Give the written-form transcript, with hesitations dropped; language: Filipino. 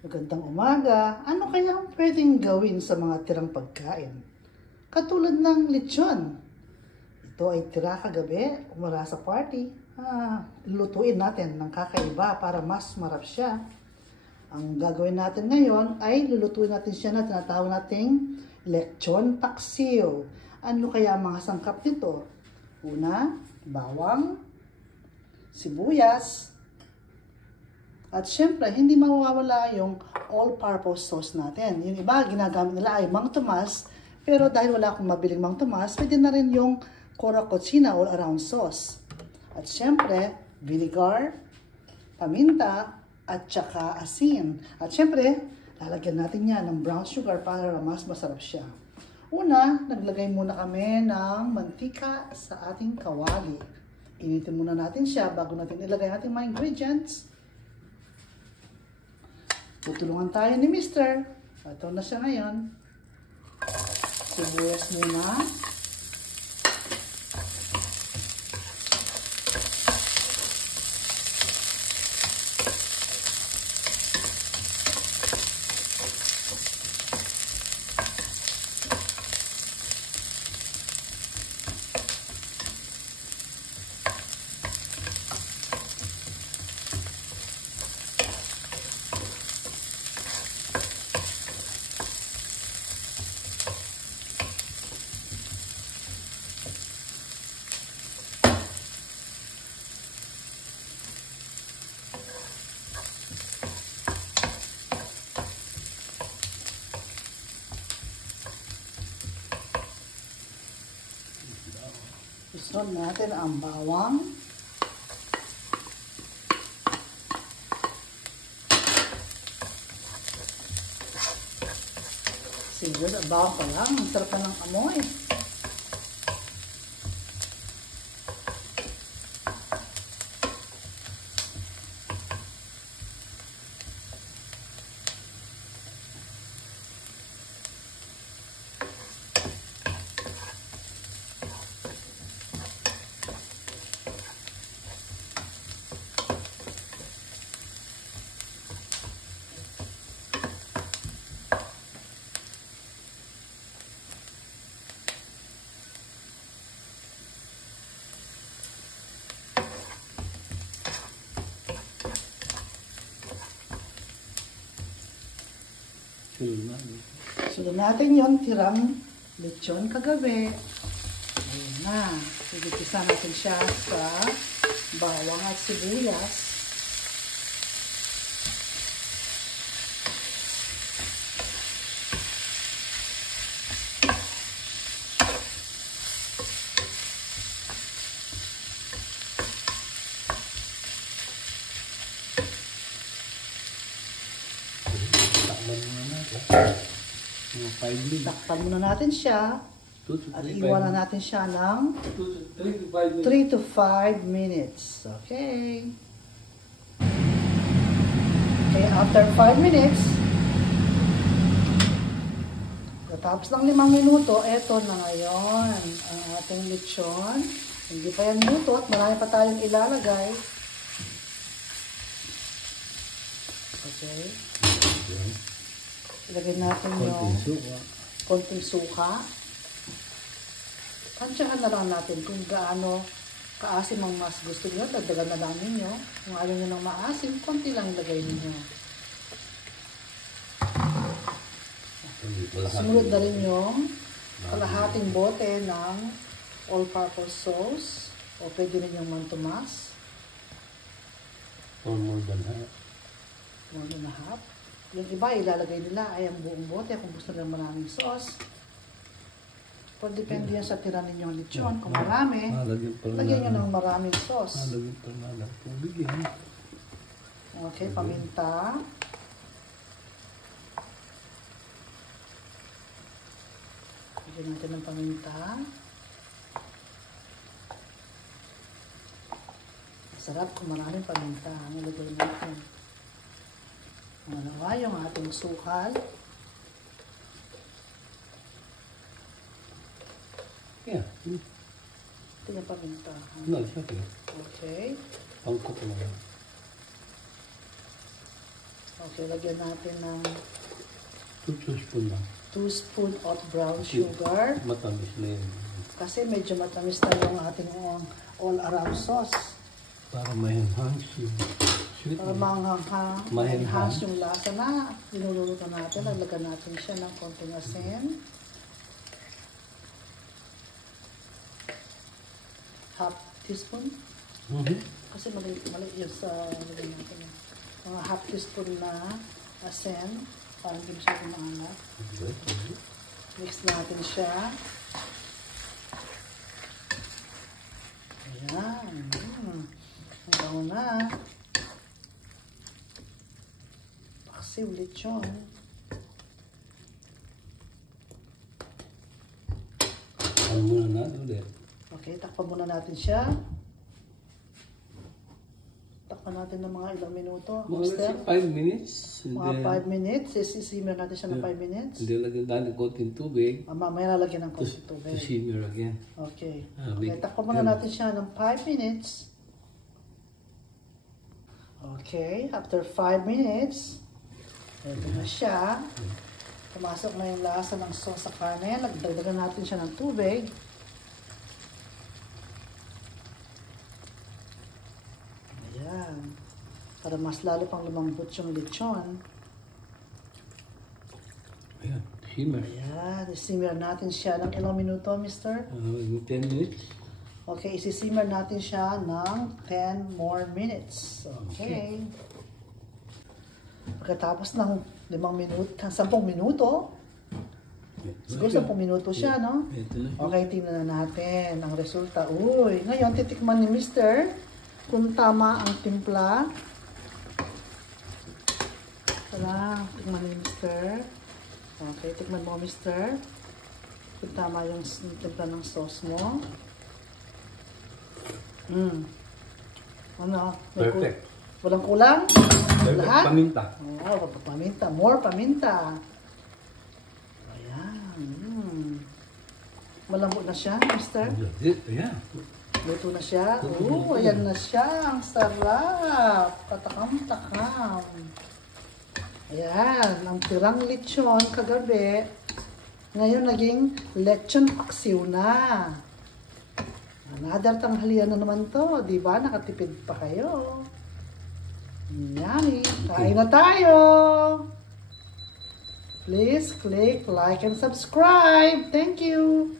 Magandang umaga. Ano kaya ang pwedeng gawin sa mga tirang pagkain? Katulad ng lechon. Ito ay tira kagabi, umara sa party. Lutuin natin ng kakaiba para mas marap siya. Ang gagawin natin ngayon ay lulutuin natin siya na tinatawag nating lechon paksiw. Ano kaya ang mga sangkap nito? Una, bawang, sibuyas, at syempre, hindi mawawala yung all-purpose sauce natin. Yung iba, ginagamit nila ay Mang Tomas. Pero dahil wala akong mabiling Mang Tomas, pwede na rin yung Cora Cucina all-around sauce. At syempre, vinegar, paminta, at saka asin. At syempre, lalagyan natin yan ng brown sugar para mas masarap siya. Una, naglagay muna kami ng mantika sa ating kawali. Initin muna natin siya bago natin ilagay ating mga ingredients. Tutulungan tayo ni Mr. Ito na siya ngayon. Sibuyas muna. Isunod natin ang bawang. Siguro, bawang pa lang. Ang sarap ng amoy. Sunod natin yung tirang lechon kagabi. Ayan na. Igigisa natin siya sa bawang at sibuyas. Takpan muna natin siya at iwanan natin siya ng 3 to 5 minutes. Okay. Okay, after 5 minutes, tapos ng 5 minuto, eto na ngayon ang ating lechon. Hindi pa yan luto at marami pa tayong ilalagay. Okay. Ilagay natin yung konting suka. Tansyahan na lang natin kung gaano kaasim ang mas gusto nyo. Dagdagan na lang ninyo. Kung ayaw nyo ng maasim, konti lang ilagay ninyo. Sumunod na rin yung kalahating bote ng all-purpose sauce. O pwede rin yung Mang Tomas. Or more than half. More than half. Yung iba, ilalagay nila ay ang buong bote kung gusto nila maraming sauce. Pero depende yan sa tira ninyong lechon. Kung marami, lagyan nyo ng maraming sauce. Lagyan pa na lang tubig yan. Okay, paminta. Lagyan natin ng paminta. Masarap kung maraming paminta. Nilagay natin. Malawa yung ating sukal. Yeah. Ito yung paminta. No, it's okay. Okay. Pangkok naman. Okay, lagyan natin ng 2 teaspoon lang. 2 spoon of brown sugar. Matamis na yun. Kasi medyo matamis na yung ating all-around sauce. Para ma-enhance yung sweet. Para ma-enhance yung lasa na niluluto natin. Lagyan natin siya ng konting asin. Half teaspoon. Kasi mali yun sa lagyan natin. Mga half teaspoon na asin. Para hindi masyadong maangat. Mix natin siya. Ayan. Ang baho na. Paksiw lechon. Ano muna natin ulit? Okay, takpan muna natin siya. Takpan natin ng mga ilang minuto. Mga 5 minutes. Mga 5 minutes. Isisimmer natin siya ng 5 minutes. Hindi lagyan tayo ng konting tubig. Mamaya lalagyan ng konting To tubig. simmer again. Okay. Big. Okay, takpan muna natin siya ng 5 minutes. Okay, after 5 minutes, ito na siya. Pumasok na yung lasa ng sauce sa karne. Nagdagdagan natin siya ng tubig. Ayan. Para mas lalo pang lumambot yung lechon. Ayan, simmer. Ayan, isimmer natin siya ng ilang minuto, mister? 10 minutes. Okay, isisimmer natin siya ng 10 more minutes. Okay. Pagkatapos ng 10 minuto, siguro 10 minuto siya, no? Ito na. Okay, tingnan na natin ang resulta. Uy, ngayon titikman ni mister kung tama ang timpla. Tara, tikman ni mister. Okay, tikman mo, mister. Kung tama yung timpla ng sauce mo. Ano? Perfect. Walang kulang? Perfect. Lahat? Paminta. Oh, paminta. More paminta. Ayan. Malambot na siya, mister. Ayan. Luto na siya. Ayan na siya. Ang sarap. Patakam-takam. Ayan. Ang tirang lechon kagabi. Ngayon naging lechon paksiw na. Another tanghalian na naman to. Diba? Nakatipid pa kayo. Yummy. Kain na tayo. Please click like and subscribe. Thank you.